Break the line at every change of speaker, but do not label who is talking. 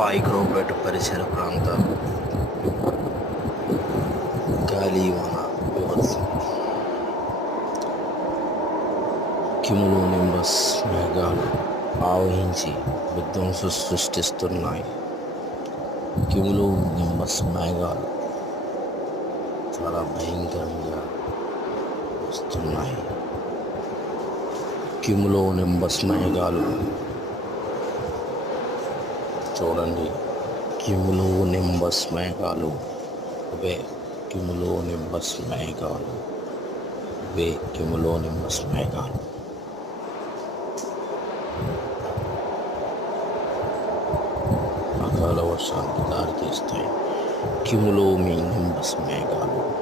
పాయిక్రోపేట పరిసర ప్రాంతాలు గాలివాన వ్యవస్థ. కిములో నింబస్ మేఘాలు ఆవహించి విధ్వంసం సృష్టిస్తున్నాయి. కిములో నింబస్ మేఘాలు చాలా భయంకరంగా వస్తున్నాయి. కిములో నింబస్ మేఘాలు చూడండి. కిములో నింబస్ మేఘాలు. అవే కిములో నింబస్ మేఘాలు. అవే కిములో నింబస్ మేఘాలు. అకాల వర్షానికి దారితీస్తాయి. కిములో మీ నింబస్ మేఘాలు.